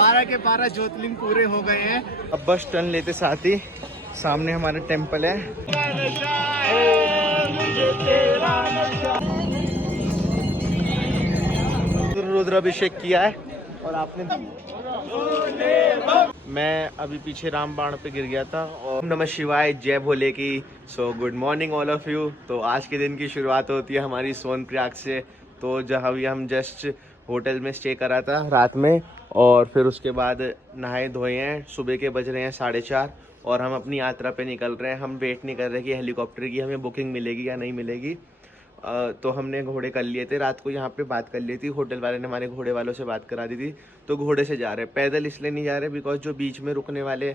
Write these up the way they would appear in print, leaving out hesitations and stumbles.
12 के 12 ज्योतिर्लिंग पूरे हो गए हैं। अब बस टर्न लेते साथ ही सामने हमारा टेम्पल है। रुद्राभिषेक किया है और आपने मैं अभी पीछे रामबाण पे गिर गया था। और नमः शिवाय, जय भोले की। So good morning all of you. तो आज के दिन की शुरुआत होती है हमारी सोनप्रयाग से। तो जहाँ भी हम जस्ट होटल में स्टे करा था रात में, और फिर उसके बाद नहाए धोए हैं। सुबह के बज रहे हैं 4:30 और हम अपनी यात्रा पे निकल रहे हैं। हम वेट नहीं कर रहे कि हेलीकॉप्टर की हमें बुकिंग मिलेगी या नहीं मिलेगी। तो हमने घोड़े कर लिए थे रात को, यहाँ पे बात कर ली थी, होटल वाले ने हमारे घोड़े वालों से बात करा दी थी। तो घोड़े से जा रहे हैं, पैदल इसलिए नहीं जा रहे बिकॉज जो बीच में रुकने वाले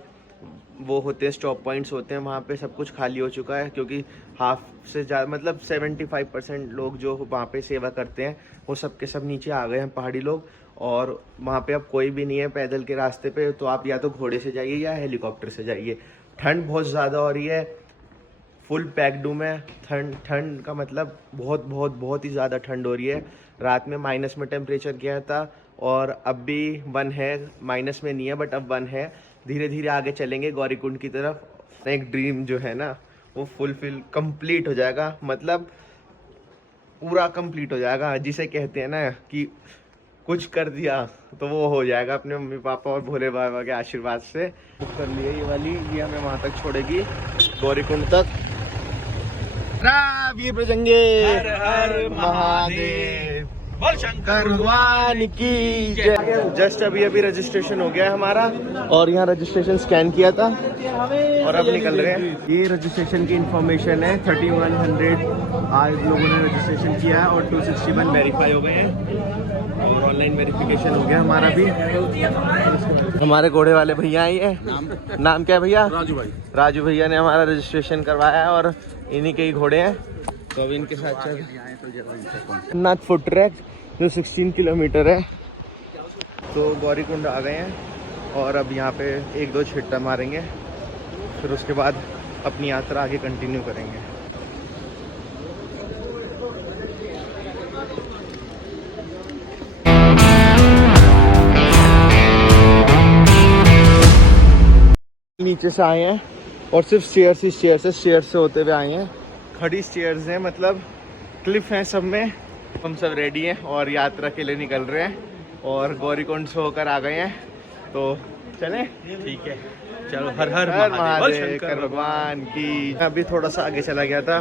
वो होते हैं, स्टॉप पॉइंट्स होते हैं, वहाँ पे सब कुछ खाली हो चुका है। क्योंकि हाफ से ज़्यादा मतलब 75% लोग जो वहाँ पे सेवा करते हैं वो सब के सब नीचे आ गए हैं, पहाड़ी लोग। और वहाँ पे अब कोई भी नहीं है पैदल के रास्ते पे। तो आप या तो घोड़े से जाइए या हेलीकॉप्टर से जाइए। ठंड बहुत ज़्यादा हो रही है, फुल पैक्ड हूँ मैं। ठंड का मतलब बहुत ही ज़्यादा ठंड हो रही है। रात में माइनस में टेम्परेचर गया था और अब भी 1 है, माइनस में नहीं है बट अब 1 है। धीरे धीरे आगे चलेंगे गौरीकुंड की तरफ। एक ड्रीम जो है ना वो फुलफिल कंप्लीट हो जाएगा, मतलब पूरा कंप्लीट हो जाएगा। जिसे कहते हैं ना कि कुछ कर दिया तो वो हो जाएगा अपने मम्मी पापा और भोले बाबा के आशीर्वाद से। बुक कर लिए ये वाली, ये हमें वहाँ तक छोड़ेगी गौरीकुंड तक। वीर बजरंगे हर हर महादेव, बोल शंकर भगवान की जय। जस्ट अभी रजिस्ट्रेशन हो गया है हमारा और यहाँ रजिस्ट्रेशन स्कैन किया था और अब निकल रहे हैं। ये रजिस्ट्रेशन की इंफॉर्मेशन है। 3100 आज लोगों ने रजिस्ट्रेशन किया है और 261 वेरीफाई हो गए हैं और ऑनलाइन वेरिफिकेशन हो गया हमारा भी। हमारे घोड़े वाले भैया आई है। नाम क्या है भैया? राजू भाई। राजू भैया ने हमारा रजिस्ट्रेशन करवाया है और इन्हीं के ही घोड़े हैं। तो अब इनके साथ चल नाथ फुट ट्रैक जो 16 किलोमीटर है। तो गौरीकुंड आ गए हैं और अब यहाँ पे 1-2 छिट्टा मारेंगे, फिर उसके बाद अपनी यात्रा आगे कंटिन्यू करेंगे। नीचे से आए हैं और सिर्फ स्टेयर्स से होते हुए आए हैं। खड़ी स्टेयर्स हैं, मतलब क्लिफ हैं सब में। हम सब रेडी हैं और यात्रा के लिए निकल रहे हैं और गौरीकुंड से होकर आ गए हैं। तो चलें? ठीक है, चलो। हर हर महादेव, शंकर भगवान की। अभी थोड़ा सा आगे चला गया था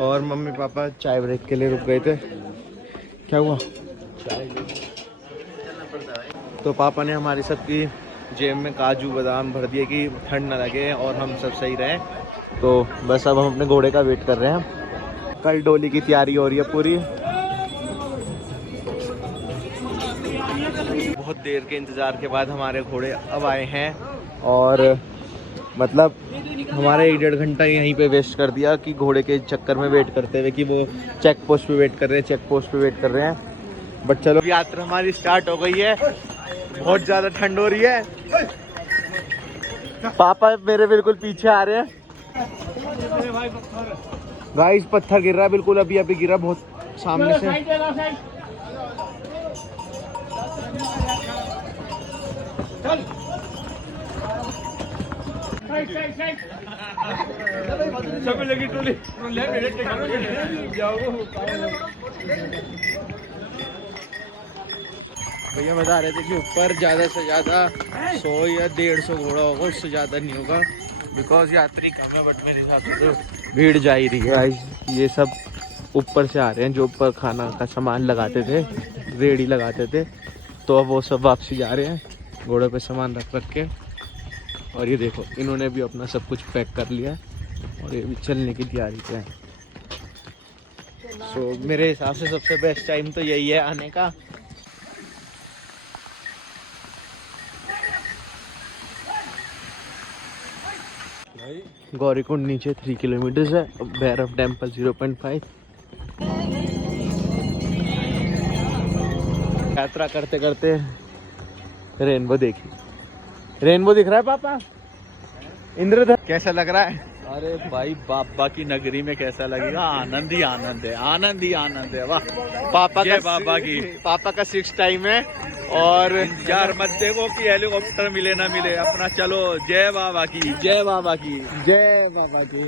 और मम्मी पापा चाय ब्रेक के लिए रुक गए थे। क्या हुआ? तो पापा ने हमारी सबकी जेब में काजू बादाम भर दिए कि ठंड ना लगे और हम सब सही रहें। तो बस अब हम अपने घोड़े का वेट कर रहे हैं। कल डोली की तैयारी हो रही है पूरी। बहुत देर के इंतज़ार के बाद हमारे घोड़े अब आए हैं और मतलब हमारे 1-1.5 घंटा यहीं पे वेस्ट कर दिया कि घोड़े के चक्कर में वेट करते हुए कि वो चेक पोस्ट पे वेट कर रहे हैं। बट चलो, यात्रा हमारी स्टार्ट हो गई है। बहुत ज़्यादा ठंड हो रही है। पापा मेरे बिल्कुल पीछे आ रहे हैं। गाइस पत्थर गिर रहा है बिल्कुल, अभी गिरा बहुत सामने से। भैया बता रहे थे कि ऊपर ज़्यादा से ज़्यादा 100 या 150 घोड़ा होगा, उससे ज़्यादा नहीं होगा बिकॉज यात्री कम है। बट मेरे हिसाब से तो भीड़ जा ही रही है। ये सब ऊपर से आ रहे हैं जो ऊपर खाना का सामान लगाते थे, रेड़ी लगाते थे। तो अब वो सब वापसी जा रहे हैं घोड़े पे सामान रख के। और ये देखो, इन्होंने भी अपना सब कुछ पैक कर लिया और ये भी चलने की तैयारी पे है। सो मेरे हिसाब से सबसे बेस्ट टाइम तो यही है आने का। गौरीकुंड नीचे 3 किलोमीटर है, भैरव टेम्पल 0.5। यात्रा करते करते रेनबो देखी। रेनबो दिख रहा है पापा? इंद्रधनुष कैसा लग रहा है? अरे भाई, बाबा की नगरी में कैसा लगेगा? आनंद ही आनंद है, आनंद ही आनंद है। वाह, पापा का बाबा की। पापा का 6th टाइम है और इंतजार मत देखो कि हेलीकॉप्टर मिले ना मिले, अपना चलो। जय बाबा की, जय बाबा की, जय बाबा की।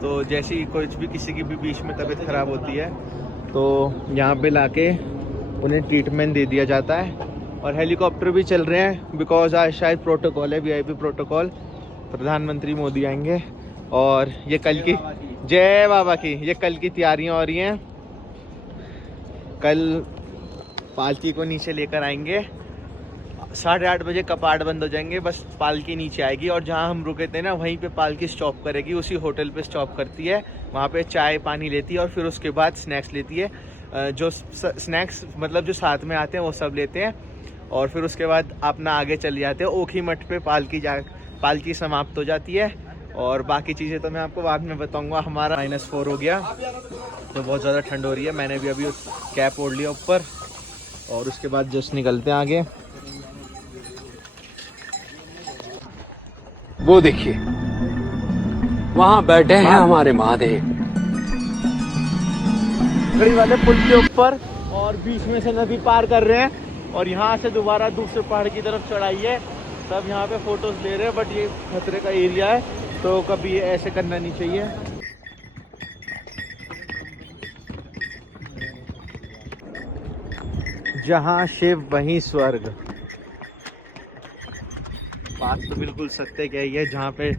तो जैसे ही कुछ भी किसी की भी बीच में तबीयत खराब होती है तो यहाँ पे लाके उन्हें ट्रीटमेंट दे दिया जाता है। और हेलीकॉप्टर भी चल रहे हैं बिकॉज आज शायद प्रोटोकॉल है, वीआईपी प्रोटोकॉल। प्रधानमंत्री मोदी आएंगे और ये कल की, जय बाबा की, ये कल की तैयारियां हो रही हैं। कल पालकी को नीचे लेकर आएंगे, 8:30 बजे कपाट बंद हो जाएंगे, बस पालकी नीचे आएगी और जहाँ हम रुके थे ना वहीं पे पालकी स्टॉप करेगी, उसी होटल पे स्टॉप करती है। वहाँ पे चाय पानी लेती है और फिर उसके बाद स्नैक्स लेती है। जो स्नैक्स मतलब जो साथ में आते हैं वो सब लेते हैं और फिर उसके बाद अपना आगे चले जाते हैं। ओखी मठ पे पालकी समाप्त हो जाती है और बाकी चीज़ें तो मैं आपको बाद में बताऊँगा। हमारा -4 हो गया तो बहुत ज़्यादा ठंड हो रही है। मैंने भी अभी कैप ओढ़ लिया ऊपर और उसके बाद जस्ट निकलते हैं आगे। वो देखिए वहां बैठे हैं हमारे महादेव। गड़ी वाले पुल के ऊपर और बीच में से नदी पार कर रहे हैं और यहाँ से दोबारा दूसरे पहाड़ की तरफ चढ़ाई है। सब यहाँ पे फोटोज ले रहे हैं बट ये खतरे का एरिया है तो कभी ऐसे करना नहीं चाहिए। जहाँ शिव वहीं स्वर्ग, बात तो बिल्कुल सत्य कही है। जहाँ पे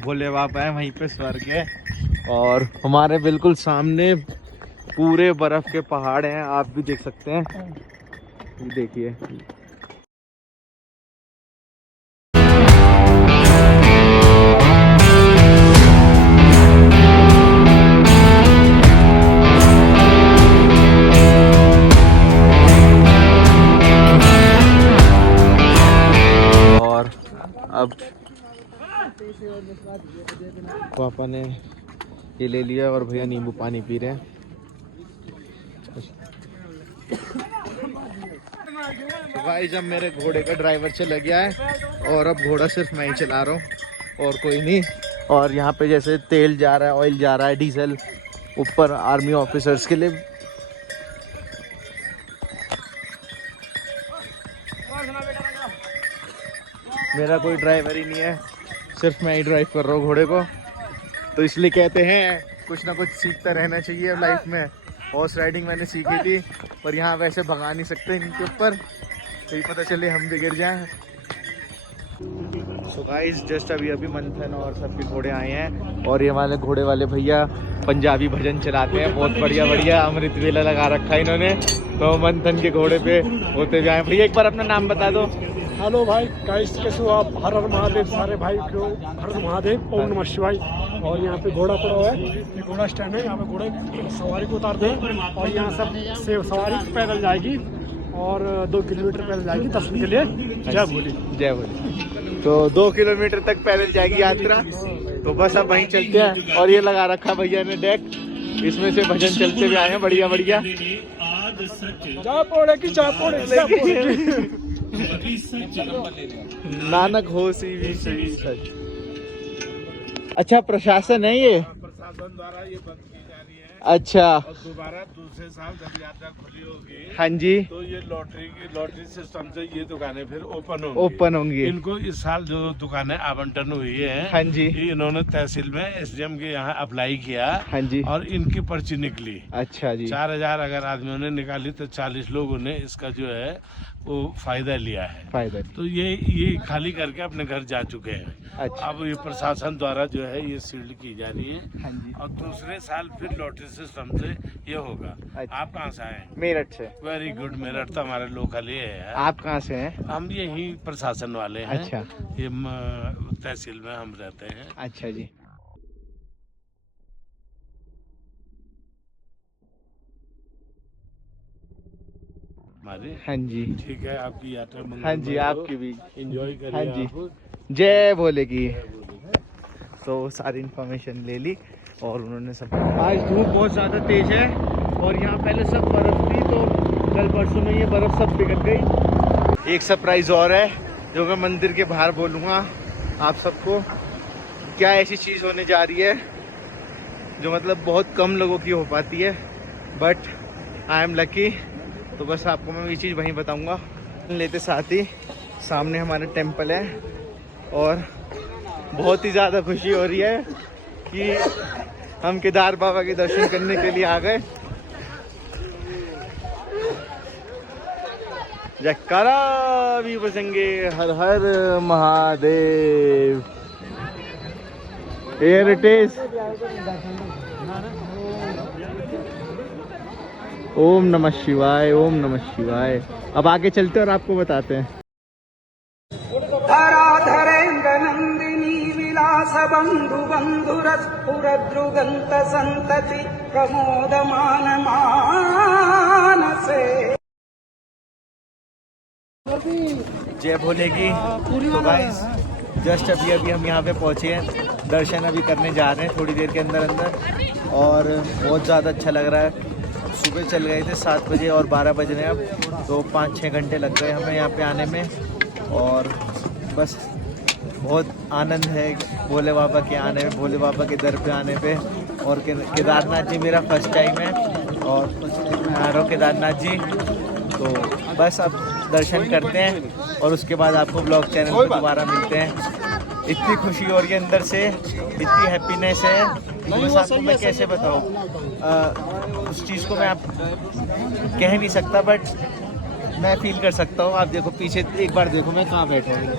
भोले बाबा है वहीं पे स्वर्ग है। और हमारे बिल्कुल सामने पूरे बर्फ के पहाड़ हैं, आप भी देख सकते हैं। ये देखिए, और अब पापा ने ये ले लिया और भैया नींबू पानी पी रहे हैं। तो भाई जब मेरे घोड़े का ड्राइवर चला गया है और अब घोड़ा सिर्फ मैं ही चला रहा हूँ और कोई नहीं। और यहाँ पे जैसे तेल जा रहा है, ऑयल जा रहा है, डीजल ऊपर आर्मी ऑफिसर्स के लिए। मेरा कोई ड्राइवर ही नहीं है, सिर्फ मैं ही ड्राइव कर रहा हूँ घोड़े को। तो इसलिए कहते हैं कुछ ना कुछ सीखता रहना चाहिए लाइफ में। हॉर्स राइडिंग मैंने सीखी थी पर यहाँ वैसे भगा नहीं सकते इनके ऊपर, तो पता चले हम भी गिर जाएं। सो गाइस जस्ट अभी मंथन और सबके घोड़े आए हैं और ये वाले घोड़े वाले भैया पंजाबी भजन चलाते हैं, बहुत बढ़िया बढ़िया। अमृत वेला लगा रखा है इन्होंने, तो मंथन के घोड़े पे होते जाए। भैया एक बार अपना नाम बता दो। हेलो भाई, कैसे हो आप? हर हर महादेव सारे भाई को, हर हर महादेव, ओम नमः शिवाय। और यहाँ पे घोड़ा पड़ा हुआ है, ये घोड़ा स्टैंड है। यहाँ पे घोड़े सवारी को उतारते हैं और यहाँ सब से सवारी पैदल जाएगी और 2 किलोमीटर पैदल जाएगी दर्शन के लिए। जय भोले, जय भोले। तो 2 किलोमीटर तक पैदल जाएगी यात्रा। तो बस अब वहीं चलते हैं। और ये लगा रखा भैया ने डेक, इसमें से भजन चलते हुए आए हैं, बढ़िया बढ़िया। जा पोड़े की, जा पोड़े की। नानक हो सी भी सही सच। अच्छा प्रशासन है ये? प्रशासन द्वारा ये बंद की जा रही है। अच्छा, और दोबारा दूसरे साल जब यात्रा खुली होगी हाँ जी, तो ये लॉटरी सिस्टम से ये दुकानें फिर ओपन होंगी। इनको इस साल जो दुकानें आवंटन हुई है, हाँ जी, ये इन्होंने तहसील में एसडीएम के यहाँ अप्लाई किया। हाँ जी, और इनकी पर्ची निकली। अच्छा जी। 4000 अगर आदमियों ने निकाली तो 40 लोगों ने इसका जो है वो फायदा लिया है। फायदा तो ये खाली करके अपने घर जा चुके हैं। अच्छा, अब ये प्रशासन द्वारा जो है ये सील्ड की जा रही है। हाँ जी। और दूसरे साल फिर लॉटरी सिस्टम से ये होगा। अच्छा। आप कहाँ से आए? मेरठ से। वेरी गुड, मेरठ तो हमारे लोकल ही है। आप कहाँ से हैं? हम यही प्रशासन वाले हैं। अच्छा, ये तहसील में हम रहते हैं। अच्छा जी। हमारे हाँ जी, ठीक है, आपकी यात्रा मंगलमय हाँ जी, हो। आपकी भी एंजॉय करिए। हाँ जी। आप। जय भोले की। तो सारी इन्फॉर्मेशन ले ली और उन्होंने सब। आज धूप बहुत ज़्यादा तेज है और यहाँ पहले सब बर्फ़ थी, तो कल परसों में ये बर्फ़ सब पिघल गई। एक सरप्राइज़ और है जो मैं मंदिर के बाहर बोलूँगा आप सबको। क्या ऐसी चीज़ होने जा रही है जो मतलब बहुत कम लोगों की हो पाती है, बट आई एम लकी तो बस आपको मैं ये चीज़ वहीं बताऊंगा। लेते साथ ही सामने हमारा टेम्पल है और बहुत ही ज़्यादा खुशी हो रही है कि हम केदार बाबा के दर्शन करने के लिए आ गए। जयकारा भी बजेंगे, हर हर महादेव। Here it is। ओम नमः शिवाय, ओम नमः शिवाय। अब आगे चलते और आपको बताते हैं। धराधरेन्द्र नंदिनी विलास बंधु बंधुरस्फुरद्रुगंत संतति प्रमोदमान मानसे। जय भोले की। तो गाइस जस्ट अभी हम यहाँ पे पहुँचे हैं, दर्शन अभी करने जा रहे हैं थोड़ी देर के अंदर और बहुत ज़्यादा अच्छा लग रहा है। सुबह चल गए थे 7 बजे और 12 बज रहे हैं अब, तो 5-6 घंटे लग गए हमें यहाँ पे आने में और बस बहुत आनंद है भोले बाबा के आने में, भोले बाबा के दर पे आने पे। और केदारनाथ जी मेरा फर्स्ट टाइम है और आ रहा हूँ केदारनाथ जी। तो बस अब दर्शन करते हैं और उसके बाद आपको ब्लॉग चैनल पर दोबारा मिलते हैं। इतनी खुशी हो रही है अंदर से, इतनी हैप्पीनेस है, बस आपको मैं कैसे बताऊँ। उस चीज़ को मैं आप कह नहीं सकता बट मैं फील कर सकता हूँ। आप देखो पीछे, एक बार देखो मैं कहाँ बैठा हूँ।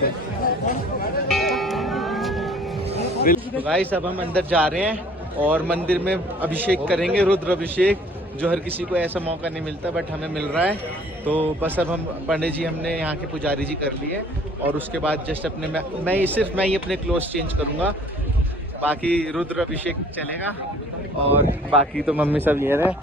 तो गाइस अब हम अंदर जा रहे हैं और मंदिर में अभिषेक करेंगे, रुद्र अभिषेक, जो हर किसी को ऐसा मौका नहीं मिलता बट हमें मिल रहा है। तो बस अब हम पंडित जी हमने यहाँ के पुजारी जी कर लिए और उसके बाद जस्ट अपने मैं ही अपने क्लोथ्स चेंज करूँगा, बाकी रुद्र अभिषेक चलेगा और बाकी तो मम्मी सब ये रहे।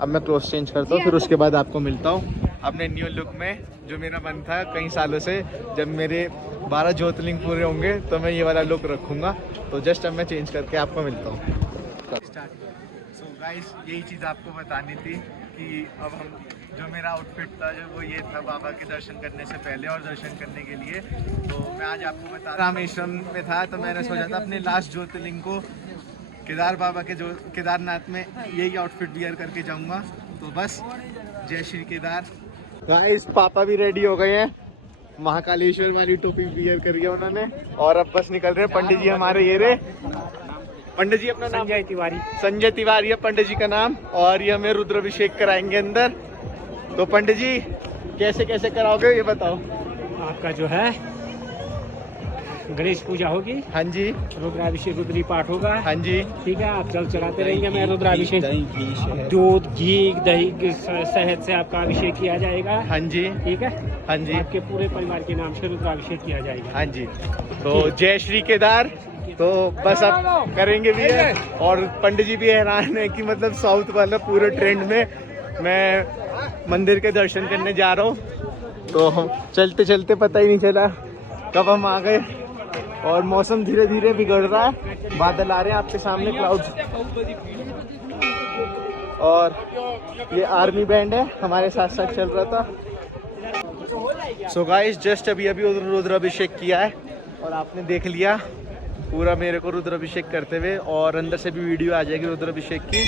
अब मैं क्लोथ्स चेंज करता हूँ, फिर उसके बाद आपको मिलता हूँ अपने न्यू लुक में, जो मेरा मन था कई सालों से। जब मेरे 12 ज्योतिर्लिंग पूरे होंगे तो मैं ये वाला लुक रखूँगा। तो जस्ट अब मैं चेंज करके आपको मिलता हूँ। सो गाइस यही चीज़ आपको बतानी थी कि अब हम जो मेरा आउटफिट था जो वो ये था बाबा के दर्शन करने से पहले और दर्शन करने के लिए। तो मैं आज आपको बता रामेश्वरम में था तो मैंने सोचा था अपने लास्ट ज्योतिर्लिंग को केदार बाबा के जो केदारनाथ में यही आउटफिट वियर करके जाऊंगा। तो बस जय श्री केदार। गाइस पापा भी रेडी हो गए हैं, महाकालेश्वर वाली टोपी वियर करी है उन्होंने और अब बस निकल रहे हैं। पंडित जी हमारे ये रहे। पंडित जी अपना नाम? संजय तिवारी। संजय तिवारी है पंडित जी का नाम और ये हमें रुद्राभिषेक कराएंगे अंदर। तो पंडित जी कैसे कैसे कराओगे ये बताओ। आपका जो है गणेश पूजा होगी। हाँ जी। रुद्राभिषेक रुद्री पाठ होगा। हाँ जी। ठीक है, आप जल चलाते रहेंगे। मैं रुद्राभिषेक दूध घी दही शहद से आपका अभिषेक किया जाएगा। हाँ जी। ठीक है। हाँ जी। आपके पूरे परिवार के नाम से रुद्राभिषेक किया जाएगा। हाँ जी। तो जय श्री केदार। तो बस अब करेंगे भी है और पंडित जी भी हैरान है कि मतलब साउथ वाला पूरे ट्रेंड में मैं मंदिर के दर्शन करने जा रहा हूँ। तो हम चलते चलते पता ही नहीं चला कब हम आ गए और मौसम धीरे धीरे बिगड़ रहा है, बादल आ रहे हैं आपके सामने क्लाउड्स। और ये आर्मी बैंड है हमारे साथ साथ चल रहा था। सो गाइस जस्ट अभी रुद्राभिषेक किया है और आपने देख लिया पूरा मेरे को रुद्राभिषेक करते हुए और अंदर से भी वीडियो आ जाएगी रुद्राभिषेक की।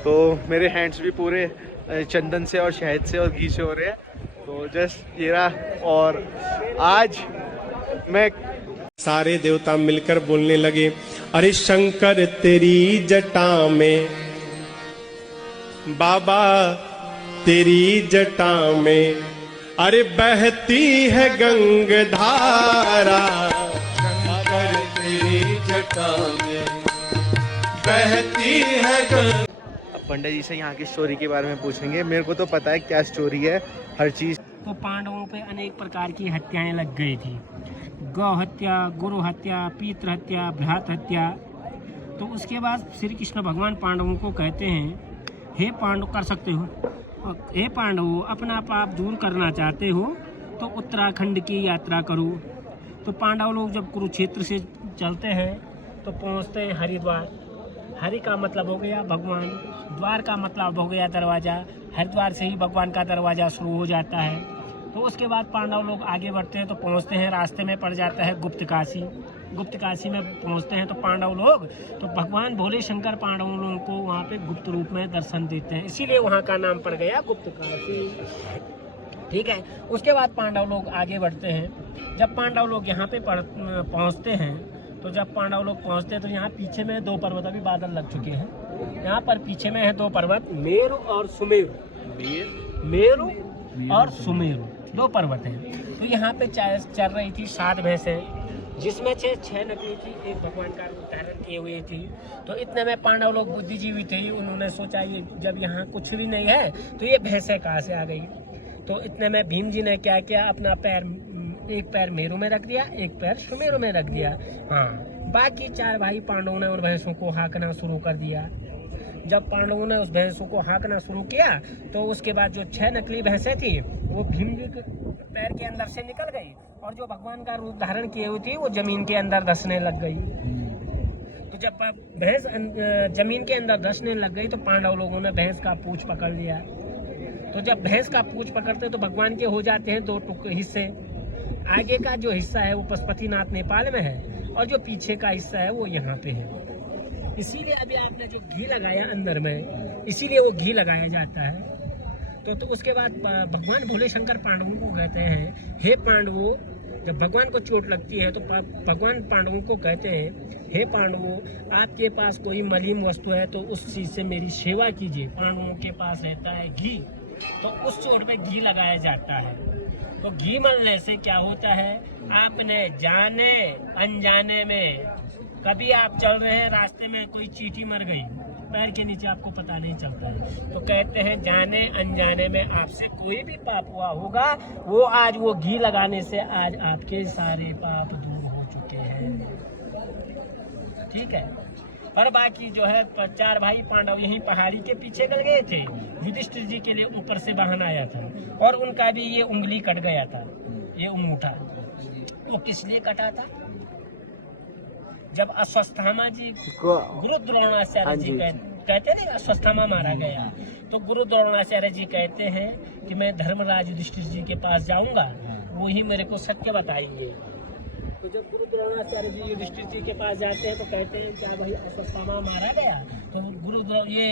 तो मेरे हैंड्स भी पूरे चंदन से और शहद से और घी से हो रहे हैं। तो जस्ट ये रहा। और आज मैं सारे देवता मिलकर बोलने लगे, अरे शंकर तेरी जटा में, बाबा तेरी जटा में, अरे बहती है गंगाधारा, शंकर तेरी जटा में बहती है गंगा। पंडित जी से यहाँ की स्टोरी के बारे में पूछेंगे। मेरे को तो पता है क्या स्टोरी है हर चीज़। तो पांडवों पे अनेक प्रकार की हत्याएं लग गई थी। गौ हत्या, गुरु हत्या, पितृ हत्या, भ्रात हत्या। तो उसके बाद श्री कृष्ण भगवान पांडवों को कहते हैं, हे पांडव कर सकते हो, हे पांडवों अपना पाप दूर करना चाहते हो तो उत्तराखंड की यात्रा करो। तो पांडव लोग जब कुरुक्षेत्र से चलते हैं तो पहुंचते हैं हरिद्वार। हरि का मतलब हो गया भगवान, द्वार का मतलब हो गया दरवाज़ा। हरिद्वार से ही भगवान का दरवाज़ा शुरू हो जाता है। तो उसके बाद पांडव लोग आगे बढ़ते हैं तो पहुंचते हैं, रास्ते में पड़ जाता है गुप्त काशी। गुप्त काशी में पहुंचते हैं तो पांडव लोग, तो भगवान भोले शंकर पांडवों लोगों को वहाँ पे गुप्त रूप में दर्शन देते हैं, इसीलिए वहाँ का नाम पड़ गया गुप्त काशी। ठीक है, उसके बाद पांडव लोग आगे बढ़ते हैं। जब पांडव लोग यहाँ पे पहुँचते हैं, तो जब पांडव लोग पहुँचते हैं तो यहाँ पीछे में 2 पर्वत, अभी बादल लग चुके हैं, यहाँ पर पीछे में है 2 पर्वत, मेरु और सुमेरु। मेरु और सुमेरु 2 पर्वत हैं। तो यहाँ पे चल रही थी 7 भैंसें, जिसमें से 6 नकली थी, एक भगवान का रूप धारण किए हुए थी। तो इतने में पांडव लोग बुद्धिजीवी थे, उन्होंने सोचा ये जब यहाँ कुछ भी नहीं है तो ये भैंसें कहाँ से आ गई। तो इतने में भीम जी ने क्या किया, अपना एक पैर मेरु में रख दिया, एक पैर सुमेरु में रख दिया। हाँ, बाकी 4 भाई पांडवों ने उन भैंसों को हाँकना शुरू कर दिया। जब पांडवों ने उस भैंसों को हाँकना शुरू किया तो उसके बाद जो 6 नकली भैंसें थी वो भीम जी के पैर के अंदर से निकल गई, और जो भगवान का रूप धारण किए हुई थी वो जमीन के अंदर धंसने लग गई। तो जब भैंस जमीन के अंदर धंसने लग गई तो पांडव लोगों ने भैंस का पूंछ पकड़ लिया। तो जब भैंस का पूंछ पकड़ते तो भगवान के हो जाते हैं 2 हिस्से। आगे का जो हिस्सा है वो पशुपतिनाथ नेपाल में है, और जो पीछे का हिस्सा है वो यहाँ पे है। इसीलिए अभी आपने जो घी लगाया अंदर में, इसीलिए वो घी लगाया जाता है। तो उसके बाद भगवान भोले शंकर पांडवों को कहते हैं, हे पांडवों, जब भगवान को चोट लगती है तो भगवान पांडवों को कहते हैं, हे पांडवों, आपके पास कोई मलिन वस्तु है तो उस चीज़ से मेरी सेवा कीजिए। पांडवों के पास रहता है घी, तो उस चोट पे घी लगाया जाता है। तो घी मलने से क्या होता है, आपने जाने अनजाने में, कभी आप चल रहे हैं रास्ते में कोई चींटी मर गई पैर के नीचे, आपको पता नहीं चलता है, तो कहते हैं जाने अनजाने में आपसे कोई भी पाप हुआ होगा, वो आज वो घी लगाने से आज आपके सारे पाप दूर हो चुके हैं। ठीक है, पर बाकी जो है 4 भाई पांडव यहीं पहाड़ी के पीछे गल गए थे। युधिष्ठिर जी के लिए ऊपर से वाहन आया था, और उनका भी ये उंगली कट गया था, ये अंगूठा। वो किस लिए कटा था, जब अश्वत्थामा जी गुरु द्रोणाचार्य जी कहते नहीं अश्वत्थामा मारा गया, तो गुरु द्रोणाचार्य जी कहते हैं कि मैं धर्मराज युधिष्ठिर जी के पास जाऊंगा, वो ही मेरे को सत्य बताएंगे। तो जब गुरु द्रोणाचार्य जी युधिष्ठिर जी के पास जाते हैं तो कहते हैं क्या भाई अश्वत्थामा मारा गया, तो ये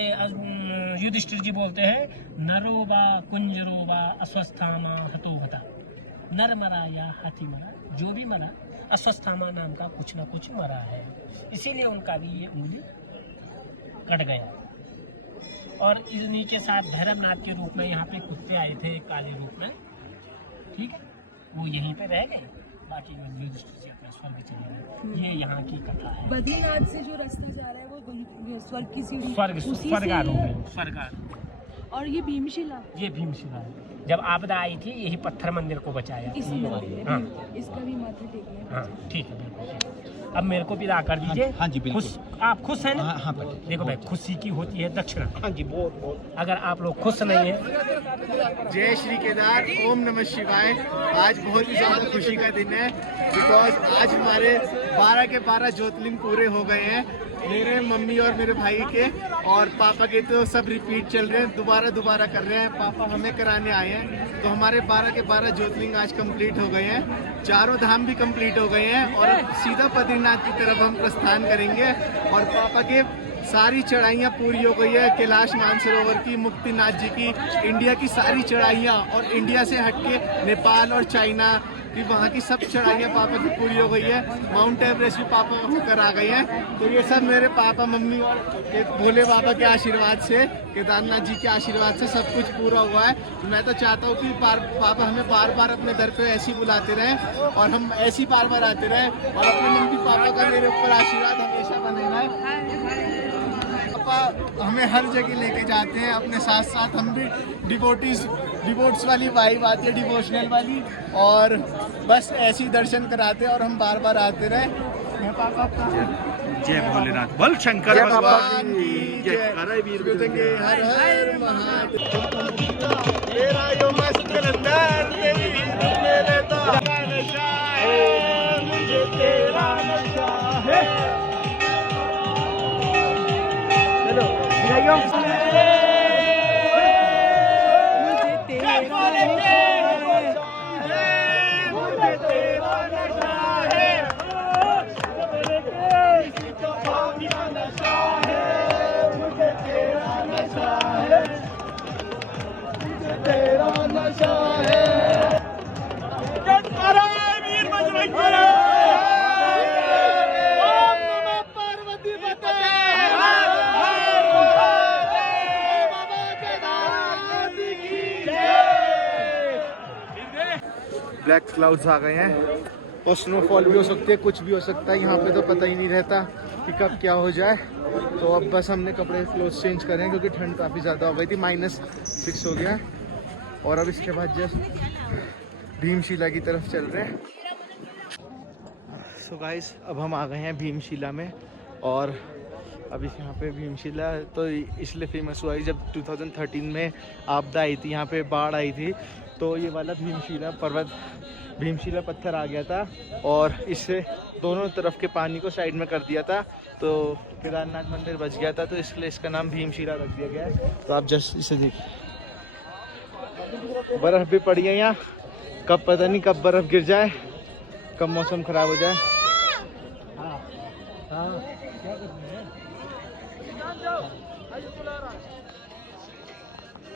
युधिष्ठिर जी बोलते हैं, नरो वा कुंजरो वा अश्वत्थामा हतो हता, नर मरा या हाथी मरा, जो भी मरा अश्वत्थामा नाम का कुछ ना कुछ मरा है, इसीलिए उनका भी ये उंगली कट गया। और इन्हीं के साथ भैरवनाथ के रूप में यहाँ पे कुत्ते आए थे काले रूप में, ठीक है, वो यहीं पे रह गए, बाकी युधिष्ठिर जी अपने स्वर्ग चले गए। ये यहाँ की कथा है। बद्रीनाथ से जो रास्ता जा रहा है वो स्वर्ग की सीढ़ी, स्वर्गारोहण। और ये भीमशिला, ये भीमशिला है। जब आपदा आई थी यही पत्थर मंदिर को बचाया। इसी मंदिर, हाँ, इसका भी माथा टेकना। हाँ ठीक है, बिल्कुल। अब मेरे को विदा कर दीजिए। हाँ जी, बिल्कुल। आप खुश हैं ना? हाँ, देखो भाई, खुशी की होती है दक्षिणा। हाँ जी, बहुत। अगर आप लोग खुश नहीं है, जय श्री केदार, ओम नमः शिवाय। आज बहुत ही ज़्यादा खुशी का दिन है, बिकॉज आज हमारे 12 के 12 ज्योतिर्लिंग पूरे हो गए हैं, मेरे मम्मी और मेरे भाई के, और पापा के तो सब रिपीट चल रहे हैं, दोबारा कर रहे हैं। पापा हमें कराने आए हैं, तो हमारे 12 के 12 ज्योतिर्लिंग आज कंप्लीट हो गए हैं, चारों धाम भी कंप्लीट हो गए हैं, और अब सीधा बद्रीनाथ की तरफ हम प्रस्थान करेंगे। और पापा के सारी चढ़ाइयाँ पूरी हो गई है, कैलाश मानसरोवर की, मुक्तिनाथ जी की, इंडिया की सारी चढ़ाइयाँ, और इंडिया से हटके नेपाल और चाइना की, वहाँ की सब चढ़ाइयाँ पापा की पूरी हो गई है। माउंट एवरेस्ट भी पापा होकर आ गए हैं। तो ये सब मेरे पापा मम्मी और भोले बाबा के आशीर्वाद से, केदारनाथ जी के आशीर्वाद से सब कुछ पूरा हुआ है। तो मैं तो चाहता हूँ कि पापा हमें बार बार अपने दर पे ऐसे ही बुलाते रहें, और हम ऐसे ही बार बार आते रहें, और अपने मम्मी पापा का मेरे ऊपर आशीर्वाद हमेशा बने रहे। पापा हमें हर जगह लेके जाते हैं अपने साथ साथ, हम भी डिवोट्स वाली वाइब आती है, डिवोशनल वाली, और बस ऐसे ही दर्शन कराते हैं, और हम बार बार आते रहे। पापा जय भोलेनाथ, बल शंकर भगवान की जय। हर हर महादेव। तेरा यो मस्त नंदन तेरी मेरे तो नशा है, मुझे तेरा नशा है। चलो ब्लैक क्लाउड्स आ गए हैं और स्नोफॉल भी हो सकती है, कुछ भी हो सकता है यहाँ पे, तो पता ही नहीं रहता कि कब क्या हो जाए। तो अब बस हमने कपड़े क्लोथ चेंज करें क्योंकि ठंड काफ़ी ज़्यादा हो गई थी, -6 हो गया है। और अब इसके बाद जस्ट भीमशिला की तरफ चल रहे हैं। सो गाइस अब हम आ गए हैं भीमशिला में। और अभी यहाँ पे भीमशिला तो इसलिए फेमस हुआ है, जब 2013 में आपदा आई थी, यहाँ पे बाढ़ आई थी, तो ये वाला भीमशिला पर्वत, भीमशिला पत्थर आ गया था और इससे दोनों तरफ के पानी को साइड में कर दिया था, तो केदारनाथ मंदिर बच गया था, तो इसलिए इसका नाम भीमशिला रख दिया गया है। तो आप जस्ट इसे देखिए, बर्फ़ भी पड़ी है यहाँ, कब पता नहीं कब बर्फ़ गिर जाए, कब मौसम ख़राब हो जाए।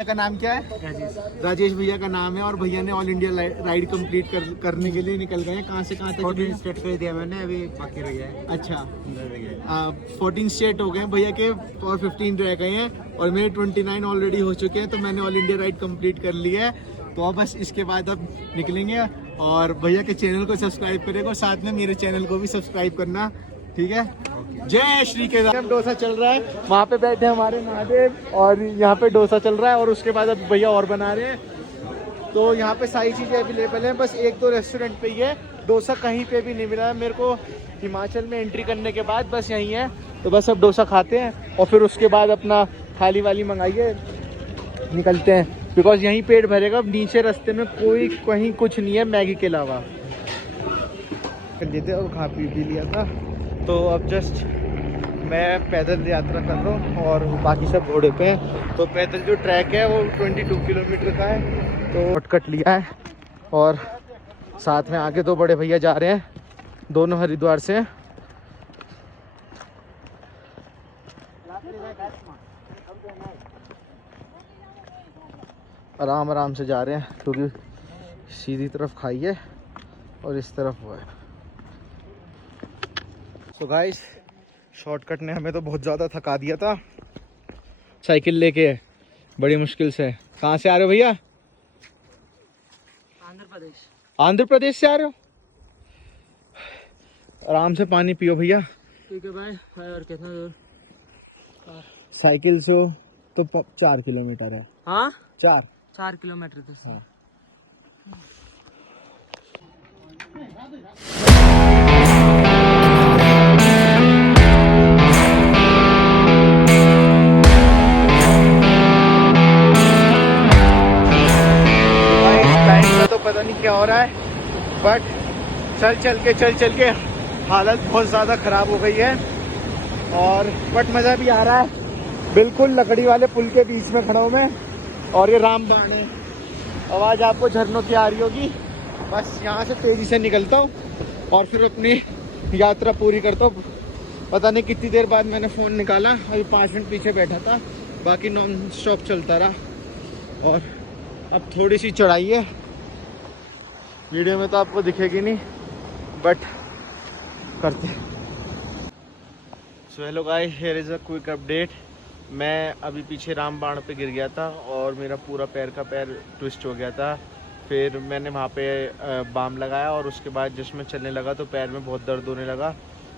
का नाम क्या है? राजेश भैया का नाम है और भैया ने ऑल इंडिया राइड कंप्लीट करने के लिए निकल गए हैं। कहाँ से कहाँ तक? 14 स्टेट कर दिया मैंने, अभी बाकी रह गया है। अच्छा 14 स्टेट हो गए हैं भैया के और 15 रह गए हैं और मेरे 29 ऑलरेडी हो चुके हैं, तो मैंने ऑल इंडिया राइड कंप्लीट कर लिया है। तो अब बस इसके बाद अब निकलेंगे और भैया के चैनल को सब्सक्राइब करेगा और साथ में मेरे चैनल को भी सब्सक्राइब करना, ठीक है? जय श्री केदार। डोसा चल रहा है, वहाँ पे बैठे हमारे महादेव और यहाँ पे डोसा चल रहा है और उसके बाद अब भैया और बना रहे हैं। तो यहाँ पे सारी चीज़ें अवेलेबल हैं, बस 1-2 रेस्टोरेंट पे ही है, डोसा कहीं पे भी नहीं मिला है मेरे को। हिमाचल में एंट्री करने के बाद बस यहीं है, तो बस अब डोसा खाते हैं और फिर उसके बाद अपना थाली वाली मंगाइए, निकलते हैं, बिकॉज यहीं पेट भरेगा। नीचे रास्ते में कोई कहीं कुछ नहीं है मैगी के अलावा। लेते और खा पी लिया था, तो अब जस्ट मैं पैदल यात्रा कर रहा हूँ और बाकी सब घोड़े पे हैं। तो पैदल जो ट्रैक है वो 22 किलोमीटर का है, तो शॉर्टकट लिया है और साथ में आगे 2 बड़े भैया जा रहे हैं, दोनों हरिद्वार से। आराम आराम से जा रहे हैं क्योंकि सीधी तरफ खाई है और इस तरफ वो है। तो गाइस शॉर्टकट ने हमें तो बहुत ज़्यादा थका दिया था, साइकिल लेके बड़ी मुश्किल से। कहाँ से आ रहे हो भैया? आंध्र प्रदेश से आ रहे हो? आराम से पानी पियो भैया। ठीक है भाई। और कितना दूर? साइकिल से हो तो 4 किलोमीटर है। हाँ 4 किलोमीटर तो। हाँ। तो पता नहीं क्या हो रहा है, बट चल चल के हालत बहुत ज़्यादा ख़राब हो गई है और बट मज़ा भी आ रहा है। बिल्कुल लकड़ी वाले पुल के बीच में खड़ा हूँ मैं और ये रामबाण है। आवाज़ आपको झरनों की आ रही होगी। बस यहाँ से तेज़ी से निकलता हूँ और फिर अपनी यात्रा पूरी करता हूँ। पता नहीं कितनी देर बाद मैंने फ़ोन निकाला, अभी 5 मिनट पीछे बैठा था, बाकी नॉन स्टॉप चलता रहा। और अब थोड़ी सी चढ़ाई है, वीडियो में तो आपको दिखेगी नहीं, बट करते हैं। So hello guys, here is a quick update. मैं अभी पीछे रामबाण पे गिर गया था और मेरा पूरा पैर का पैर ट्विस्ट हो गया था। फिर मैंने वहाँ पे बाम लगाया और उसके बाद जिस में चलने लगा तो पैर में बहुत दर्द होने लगा।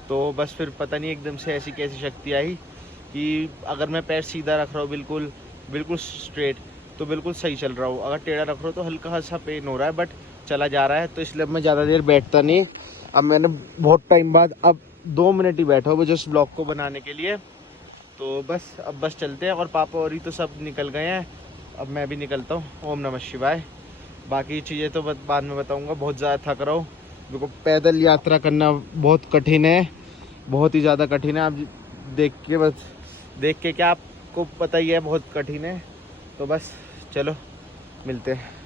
तो बस फिर पता नहीं एकदम से ऐसी कैसी शक्ति आई कि अगर मैं पैर सीधा रख रहा हूँ बिल्कुल स्ट्रेट तो बिल्कुल सही चल रहा हूँ, अगर टेढ़ा रख रहा हूँ तो हल्का सा पेन हो रहा है, बट चला जा रहा है। तो इसलिए मैं ज़्यादा देर बैठता नहीं। अब मैंने बहुत टाइम बाद अब 2 मिनट ही बैठा हूँ जस्ट ब्लॉग को बनाने के लिए। तो बस चलते हैं और पापा और ही तो सब निकल गए हैं, अब मैं भी निकलता हूँ। ओम नमः शिवाय। बाकी चीज़ें तो बाद में बताऊँगा। बहुत ज़्यादा थक रहा हूँ, मेरे को पैदल यात्रा करना बहुत कठिन है, बहुत ही ज़्यादा कठिन है। आप देख के क्या आपको पता ही है बहुत कठिन है। तो बस चलो मिलते हैं।